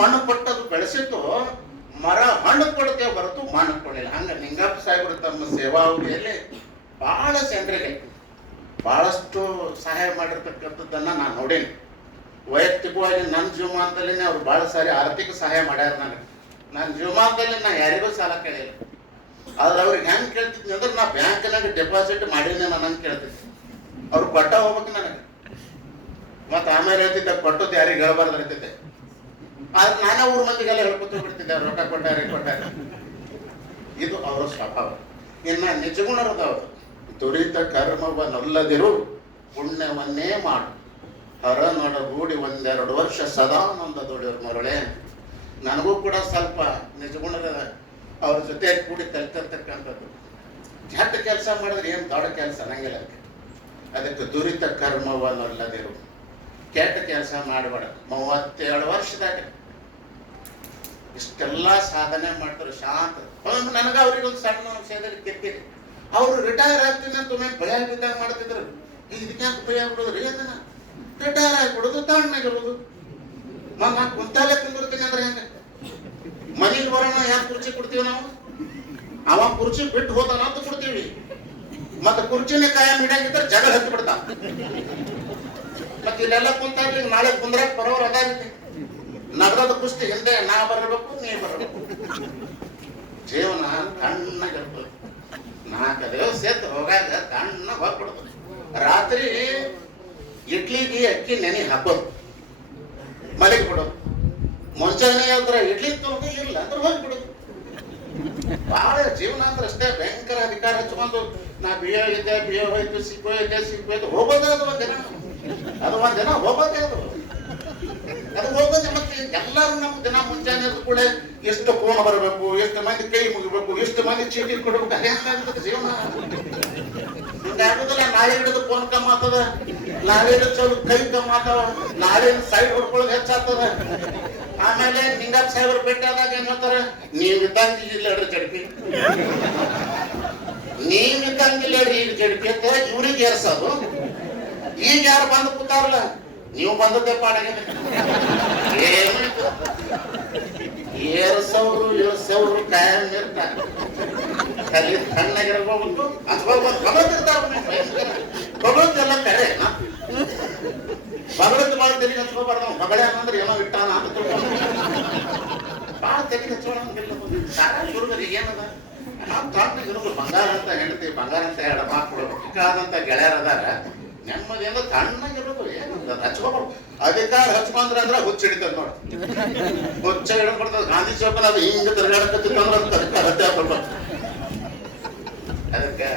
ಮಣ್ಣು ಕೊಟ್ಟದ್ದು ಬೆಳೆಸಿತ್ತು ಮರ ಹಣ್ಣು ಕೊಡುತ್ತೆ ಹೊರತು ಮಣ್ಣು ಕೊಡಲಿಲ್ಲ. ಹಂಗ ನಿಂಗಪ್ಪ ಸಾಹೇಬರು ತಮ್ಮ ಸೇವಾ ಅವಧಿಯಲ್ಲಿ ಬಹಳ ಜನರಿಗೆ, ಬಹಳಷ್ಟು ಸಹಾಯ ಮಾಡಿರ್ತಕ್ಕಂಥದ್ದನ್ನ ನಾನು ನೋಡೀನಿ. ವೈಯಕ್ತಿಕವಾಗಿ ನನ್ನ ಜೀವಮಾನದಲ್ಲಿ ಅವ್ರು ಬಹಳ ಸಾರಿ ಆರ್ಥಿಕ ಸಹಾಯ ಮಾಡ್ಯಾರ ನನಗೆ. ನನ್ನ ಜೀವಮಾನದಲ್ಲಿ ನಾ ಯಾರಿಗೂ ಸಾಲ ಕೇಳಿಲ್ಲ. ಆದ್ರೆ ಅವ್ರಿಗೆ ಹೆಂಗ್ ಕೇಳ್ತಿದ್ನಿ ಅಂದ್ರೆ ನಾ ಬ್ಯಾಂಕ್ನಾಗ ಡೆಪಾಸಿಟ್ ಮಾಡಿದ್ನೆ ನಾನು ಕೇಳ್ತಿದ್ದೆ. ಅವ್ರು ಕೊಟ್ಟ ಹೋಗ್ಬೇಕು ನನಗೆ. ಮತ್ತೆ ಆಮೇಲೆ ಹೇಳ್ತಿದ್ದೆ, ಕೊಟ್ಟದ್ದು ಯಾರಿಗೆ ಹೇಳ್ಬಾರ್ದು ಇರ್ತಿದ್ದೆ ನಾನೇ ಊರ್ ಮಂದಿಗೆಲ್ಲ ಹೇಳ್ಕೊತ ಬಿಡ್ತಿದ್ದಾರೆ ರೊಕ್ಕ ಕೊಟ್ಟಾರೆ ಕೊಟ್ಟಾರೆ ಇದು ಅವರ ಸ್ವಭಾವ ಇನ್ನ ನಿಜಗುಣರದವರು. ದುರಿತ ಕರ್ಮವನ್ನಲ್ಲದಿರು ಪುಣ್ಯವನ್ನೇ ಮಾಡು. ಹರ ನೋಡಗೂಡಿ ಒಂದೆರಡು ವರ್ಷ ಸದಾನಂದ ದುಡಿಯೋರು ಮರಳೆ. ನನಗೂ ಕೂಡ ಸ್ವಲ್ಪ ನಿಜಗುಣದ ಅವ್ರ ಜೊತೆ ಕೂಡಿ ಕಲ್ತಿರ್ತಕ್ಕಂಥದ್ದು ಕೆಟ್ಟ ಕೆಲಸ ಮಾಡಿದ್ರೆ ಏನು ದೊಡ್ಡ ಕೆಲಸ? ಅನ್ನಂಗಿಲ್ಲ ಅದಕ್ಕೆ. ಅದಕ್ಕೆ ದುರಿತ ಕರ್ಮವನ್ನಲ್ಲದಿರು ಕೆಟ್ಟ ಕೆಲಸ ಮಾಡಬೇಡ. ಮೂವತ್ತೆರಡು ವರ್ಷದಾಗ. ಇಷ್ಟೆಲ್ಲ ಸಾಧನೆ ಮಾಡ್ತಾರೆ, ಶಾಂತ. ನನಗೆ ಅವ್ರಿಗೆ ಒಂದು ಸಣ್ಣ ವಿಷಯದಲ್ಲಿ ಕೆಟ್ಟಿರಿ ಅವರು ರಿಟೈರ್ ಆಗ್ತೀನಿ ಒಮ್ಮೆ ಭಯ ಬಿದ್ದಾಗ ಮಾಡ್ತಿದ್ರು. ಇದಕ್ಕೆ ಭಯ ಬಿಡೋದ್ರಿ? ಅದನ್ನ ರಿಟೈರ್ ಆಗ್ಬಿಡೋದು ತಣ್ಣಗಿರೋದು ಮಗ ಕುಂತಾಲೆ ಕುಂದಿರ್ತೀನಿ ಅಂದ್ರೆ ಹೆಂಗ? ಮನೆಗೆ ಬರೋಣ, ಯಾಕೆ ಕುರ್ಚಿ ಕೊಡ್ತೀವಿ ನಾವು? ಅವ ಕುರ್ಚಿ ಬಿಟ್ಟು ಹೋದಾನ ಅಂತ ಕೊಡ್ತೀವಿ. ಮತ್ತೆ ಕುರ್ಚಿನ ಕಾಯಂ ಇಡಂಗಿದ್ರೆ ಜಗಳ ಹತ್ತಿ ಬಿಡ್ತಾನ. ಮತ್ತೆ ಇಲ್ಲೆಲ್ಲ ಕುಂತಾಗ ಈಗ ನಾಳೆ ಕುಂದ್ರಾಗ ಬರೋರು ಅದಾಗಿದೆ ನಗರದ ಕುಸ್ತಿ ಹಿಂದೆ ನಾ ಬರಬೇಕು, ನೀ ಬರಬೇಕು. ಜೀವನ ತಣ್ಣಗಿರ್ತದೆ. ನಾಲ್ಕು ದಿವಸ ಎದ್ದು ಹೋಗಾಗ ತಣ್ಣಗೆ ಹೋಗ್ಬಿಡ್ತದೆ. ರಾತ್ರಿ ಇಡ್ಲಿಗೆ ಅಕ್ಕಿ ನೆನೆ ಹಾಕೋದು. ಮಲಗಿ ಬಿಡೋದು. ಮುಂಜಾನೆ ಹತ್ರ ಇಡ್ಲಿ ತಗೊಂಡು ಇಲ್ಲ ಅಂದ್ರೆ ಹೋಗ್ಬಿಡೋದು. ಬಹಳ ಜೀವನ ಅಂದ್ರೆ ಅಷ್ಟೇ, ಭಯಂಕರ ಅಧಿಕಾರ ಹಚ್ಕೊಂಡು ನಾ ಬಿ ಎ ಇದ್ದೆ ಬಿ ಎ ಹೋಯ್ತು, ಸಿಕ್ಕೋ ಇದ್ದೆ ಸಿಕ್ಕೋ ಇದ್ದೆ, ಹೋಗೋದೇ ಅದು ಒಂದಿನ. ಅದು ಒಂದಿನ ಹೋಗೋದೇ ಅದು. ಅದು ಹೋಗೋದೇ ಮತ್ತೆ ಎಲ್ಲರೂ ನಮ್ಮ ದಿನ ಮುಂಜಾನೆ ಎದ್ದು ಕೂಡ ಎಷ್ಟು ಕೋಣ ಬರಬೇಕು, ಎಷ್ಟು ಮಂದಿ ಕೈ ಮುಗಿಬೇಕು, ಎಷ್ಟು ಮಂದಿ ಚೀಟಿ ಕೊಡಬೇಕು ಅದೇ ಹಂಗಾಗ್ತದೆ ಜೀವನ. ಹಿಂಗಾಗುದಿಲ್ಲ ನಾಳೆ ಹಿಡಿದು ಫೋನ್ ಕಮ್ಮ ಆಗ್ತದ. ನಾಳೆ ಹಿಡಿದು ಚಲೋ ಕೈ ಕಮ್ಮ ಆಗ್ತಾವ ನಾಳೆ ಸೈಡ್ ಹೊಡ್ಕೊಳ್ಳೋದು ಹೆಚ್ಚಾಗ್ತದ. ಆಮೇಲೆ ನಿಂಗಪ್ಪ ಸಾಹೇಬ್ರು ಭೇಟಿಯಾದಾಗ ಏನ್ ಹೇಳ್ತಾರ? ನೀವ್ ಇದ್ದಂಗ ಇಲ್ಲ ಹೇಳ್ರಿ ಜಡ್ಪಿ ನೀವ್ ಹೇಳ್ರಿ ಈಗ ಚಡ್ಕಿ ಅಂತ ಇವ್ರಿಗೆ ಏರ್ಸೋದು. ಈಗ ಯಾರು ಬಂದು ಕೂತಾರಲ್ಲ? ನೀವು ಬಂದದ್ದೇ ಪಾಡಗೆ ಏನು ಇಲ್ಲ. ಏರ್ಸವ್ರು ಇಳಿಸವ್ರು ಕಾಯಂ ಇರ್ತಾರೆ ಕಲಿ ಕಣ್ಣಾಗಿರ್ಬೋದು ಅಥವಾ ಒಂದು ಭಗವದ್ಗಿರ್ತಾರ ಭಗವದ್ಗೆಲ್ಲ ಕರೆ ಭಗವದ್ ಭಾಳ ತೆರಿಗೆ ಹಚ್ಕೋಬಾರ್ದು ನಾವು ಮಗಳೇ ಅಂದ್ರೆ ಏನೋ ಇಟ್ಟಾನ ಅಂತ ತಿಳ್ಕೊಂಡು ಭಾಳ ತೆರಿಗೆ ಹಚ್ಕೊಳ್ಳೋಂಗಿಲ್ಲ ಸಾರ ಹುಡುಗರಿಗೆ ಏನದ ನಾವು ತಾಟ್ನಾಗ ಇರೋದು ಬಂಗಾರ ಅಂತ ಹೆಂಡತಿ ಬಂಗಾರ ಅಂತ ಎರಡು ಮಕ್ಕಳು ಬೇಕಾದಂತ ಗೆಳೆಯರ ಅದಾರ ನೆಮ್ಮದಿಯಿಂದ ತಣ್ಣಗಿರೋದು ಏನಂದ ಹಚ್ಕೋಬಾರ್ದು ಅಧಿಕಾರ ಹಚ್ಕೊಂಡ್ರೆ ಅಂದ್ರೆ ಹುಚ್ಚ ಹಿಡಿತದ ನೋಡಿ. ಹುಚ್ಚ ಹಿಡ್ಕೊಡ್ತದ ಗಾಂಧಿ ಚೌಕನ ಅದು ಹಿಂಗ ತಿರ್ಗಾಡಕತ್ತಿತ್ತು ಅಂದ್ರೆ ಅದಕ್ಕೆ ಅಧಿಕಾರ ಹತ್ಯೆ ಹಾಕೊಳ್ಬಾರ್ದು ಅದಕ್ಕೆ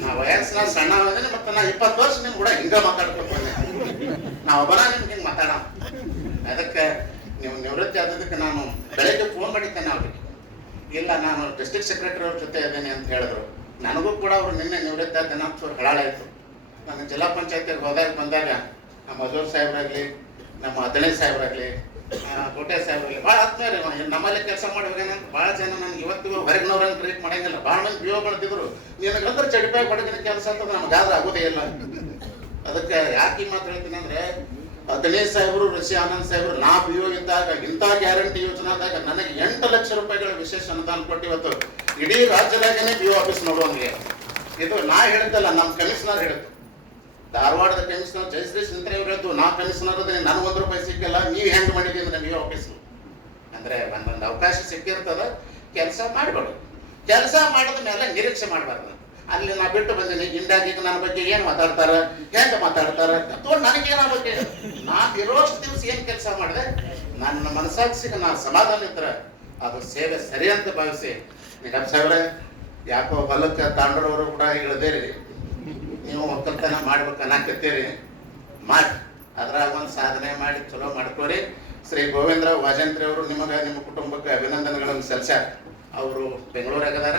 ನಾ ವಯಸ್ಸಿನ ಸಣ್ಣ ಮತ್ತೆ ನಾ ಇಪ್ಪತ್ತು ವರ್ಷ ನಿಮ್ ಕೂಡ ಹಿಂಗ ಮಾತಾಡ್ಕೊಂಡು ಬಂದೆ ನಾ ಒಬ್ಬನ ನಿಮ್ಗೆ ಹಿಂಗೆ ಮಾತಾಡ. ಅದಕ್ಕೆ ನೀವು ನಿವೃತ್ತಿ ಆದದಕ್ಕೆ ನಾನು ಬೆಳಗ್ಗೆ ಫೋನ್ ಮಾಡಿದ್ದೇನೆ ಅವ್ರಿಗೆ. ಇಲ್ಲ, ನಾನು ಡಿಸ್ಟ್ರಿಕ್ಟ್ ಸೆಕ್ರೆಟರಿ ಅವ್ರ ಜೊತೆ ಇದ್ದೇನೆ ಅಂತ ಹೇಳಿದ್ರು. ನನಗೂ ಕೂಡ ಅವ್ರು ನಿನ್ನೆ ನಿವೃತ್ತಿ ದಿನಾಂಶ ಹಳಾಳಾಯ್ತು ನಾನು ಜಿಲ್ಲಾ ಪಂಚಾಯತಿಗೆ ಹೋದಾಗ ಬಂದಾಗ ನಮ್ಮ ಮಧುರ್ ಸಾಹೇಬ್ರಾಗ್ಲಿ, ನಮ್ಮ ಅದಳೆ ಸಾಹೇಬ್ರಾಗ್ಲಿ ಬೋಟೆ ಕೋಟೆ ಸಾಹೇಬ್ರಾಗ್ಲಿ, ಭಾಳ ಆತ್ಮೀಯರು ನಮ್ಮಲ್ಲಿ ಕೆಲಸ ಮಾಡಿದ್ರೆ ಭಾಳ ಜನ ನನ್ಗೆ ಇವತ್ತಿಗೂ ಹೊರಗಿನವ್ರನ್ನ ಟ್ರೀಟ್ ಮಾಡಂಗಿಲ್ಲ. ಭಾಳ ಮಂದಿ ಬಿಯೋ ನೀನು ನಿನಗಂದ್ರೆ ಚಡಿಪಾಯಿ ಬಡಗಿನ ಕೆಲಸ ಅಂತ ನಮ್ಗಾದ್ರೆ ಆಗೋದೇ ಇಲ್ಲ. ಅದಕ್ಕೆ ಯಾಕೆ ಮಾತು ಹೇಳ್ತೀನಿ ಅಂದ್ರೆ ಅದನೇ ಸಾಹೇಬರು, ಋಷಿ ಆನಂದ್ ಸಾಹೇಬರು, ನಾ ಬಿಯೋ ಇದ್ದಾಗ, ಇಂಥ ಗ್ಯಾರಂಟಿ ಯೋಜನಾದಾಗ ನನಗೆ ಎಂಟು ಲಕ್ಷ ರೂಪಾಯಿಗಳ ವಿಶೇಷ ಅನುದಾನ ಕೊಟ್ಟು ಇವತ್ತು ಇಡೀ ರಾಜ್ಯದಾಗನೇ ಬಿಯೋ ಆಫೀಸ್ ನೋಡುವಂಗೆ ಇದು ನಾ ಹೇಳ್ತಲ್ಲ, ನಮ್ಮ ಕಮಿಷನರ್ ಹೇಳಿದ್ದು ಧಾರವಾಡದ ಕಮಿಷನರ್ ಜಯಶ್ರೀ ಸಿಂತ್ರೆ ಇವರದ್ದು ನಾ ಕಮಿಷನರ್ ಅದೇ ನನಗೆ ಒಂದು ರೂಪಾಯಿ ಸಿಕ್ಕಿಲ್ಲ, ನೀವು ಹೆಂಗೆ ಮಾಡಿದ್ದೀನಿ ಅಂದ್ರೆ ನೀವು ಆಫೀಸು ಅಂದರೆ ಒಂದೊಂದು ಅವಕಾಶ ಸಿಕ್ಕಿರ್ತದ, ಕೆಲಸ ಮಾಡಬಾರ್ದು ಕೆಲಸ ಮಾಡಿದ ಮೇಲೆ ನಿರೀಕ್ಷೆ ಮಾಡಬಾರ್ದು. ಅಲ್ಲಿ ನಾ ಬಿಟ್ಟು ಬಂದೀನಿ ಇಂಡಾಗಿ ನನ್ನ ಬಗ್ಗೆ ಏನ್ ಮಾತಾಡ್ತಾರ, ಹೆಂಗ ಮಾತಾಡ್ತಾರ ತಗೊಂಡು ನನಗೇನಾಗುತ್ತೆ? ನಾ ಇರೋಷ್ಟು ದಿವಸ ಏನು ಕೆಲಸ ಮಾಡಿದೆ? ನನ್ನ ಮನಸ್ಸಾಕ್ಷಿಗೆ ನಾ ಸಮಾಧಾನ ಇದ್ರೆ ಅದು ಸೇವೆ ಸರಿ ಅಂತ ಭಾವಿಸಿ. ನಿಗಮ್ ಸಾಹೇಬ್ರೆ, ಯಾಕೋ ಹೊಲಕ್ಕೆ ತಾಂಡ್ರವರು ಕೂಡ ಇಳಿದೇರಿ ನೀವು ಒಕ್ಕಲ್ತನ ಮಾಡ್ಬೇಕು ಅನ್ನಕತ್ತೀರಿ? ಮಾಡಿ. ಅದ್ರಾಗ ಒಂದು ಸಾಧನೆ ಮಾಡಿ, ಚಲೋ ಮಾಡ್ಕೋರಿ. ಶ್ರೀ ಗೋವಿಂದ್ರ ವಾಜಂತ್ರಿ ಅವರು ನಿಮಗೆ, ನಿಮ್ಮ ಕುಟುಂಬಕ್ಕೆ ಅಭಿನಂದನೆಗಳನ್ನು ಸಲ್ಲಿಸ್ಯಾರ. ಅವರು ಬೆಂಗಳೂರಾಗ ಅದಾರ.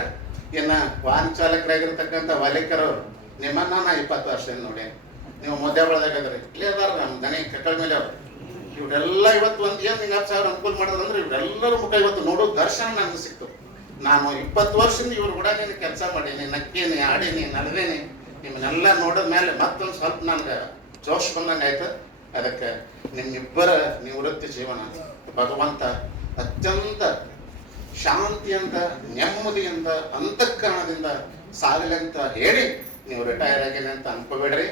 ಇನ್ನ ವಾಹನ ಚಾಲಕರಾಗಿರ್ತಕ್ಕಂಥ ವಾಲಿಕರ್ ಅವರು, ನಿಮ್ಮನ್ನ ನಾ ಇಪ್ಪತ್ತು ವರ್ಷದಿಂದ ನೋಡಿ ನೀವು ಮುದ್ದೆ ಒಳದಾಗದ್ರಿ ಇಲ್ಲೇ ಅದಾರ ನಮ್ಮ ದನಿ ಕಕ್ಕಳ ಮೇಲೆ ಅವರು. ಇವರೆಲ್ಲ ಇವತ್ತು ಒಂದು ಏನು ಹತ್ತು ಸಾವಿರ ಅನುಕೂಲ ಮಾಡೋದಂದ್ರೆ ಇವರೆಲ್ಲರ ಮುಖ ಇವತ್ತು ನೋಡೋ, ದರ್ಶನ ನನಗೆ ಸಿಕ್ತು. ನಾನು ಇಪ್ಪತ್ತು ವರ್ಷದಿಂದ ಇವ್ರು ಕೂಡ ನೀನು ಕೆಲಸ ಮಾಡೀನಿ, ನಕ್ಕೇನಿ, ಆಡೀನಿ, ನಡೆದೇನಿ. ನಿಮ್ಮನ್ನೆಲ್ಲ ನೋಡಿದ ಮೇಲೆ ಮತ್ತೊಂದು ಸ್ವಲ್ಪ ನನಗೆ ಜೋಶ್ ಬಂದಂಗೆ ಆಯ್ತು. ಅದಕ್ಕೆ ನಿಮ್ಮಿಬ್ಬರ ನಿವೃತ್ತಿ ಜೀವನ. ಭಗವಂತ ಅತ್ಯಂತ ಶಾಂತಿಯಿಂದ, ನೆಮ್ಮದಿಯಿಂದ, ಅಂತಃಕರಣದಿಂದ ಸಾಗಲಿ ಅಂತ ಹೇಳಿ ನೀವು ರಿಟೈರ್ ಆಗಿಲ್ಲ ಅಂತ ಅನ್ಕೋಬೇಡ್ರಿ.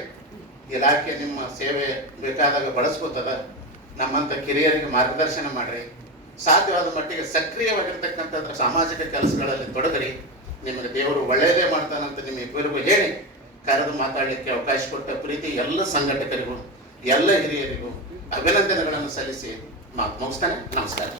ಇಲಾಖೆ ನಿಮ್ಮ ಸೇವೆ ಬೇಕಾದಾಗ ಬಳಸ್ಕೋತದ. ನಮ್ಮಂತ ಕಿರಿಯರಿಗೆ ಮಾರ್ಗದರ್ಶನ ಮಾಡ್ರಿ. ಸಾಧ್ಯವಾದ ಮಟ್ಟಿಗೆ ಸಕ್ರಿಯವಾಗಿರ್ತಕ್ಕಂಥ ಸಾಮಾಜಿಕ ಕೆಲಸಗಳಲ್ಲಿ ತೊಡಗ್ರಿ. ನಿಮಗೆ ದೇವರು ಒಳ್ಳೆಯದೇ ಮಾಡ್ತಾನಂತ ನಿಮ್ಮ ಇಬ್ಬರಿಗೂ ಹೇಳಿ. ಕರೆದು ಮಾತಾಡಲಿಕ್ಕೆ ಅವಕಾಶ ಕೊಟ್ಟ ಪ್ರೀತಿ ಎಲ್ಲ ಸಂಘಟಕರಿಗೂ ಎಲ್ಲ ಹಿರಿಯರಿಗೂ ಅಭಿನಂದನೆಗಳನ್ನು ಸಲ್ಲಿಸಿ ಮಾತು ಮುಗಿಸ್ತಾನೆ. ನಮಸ್ಕಾರ.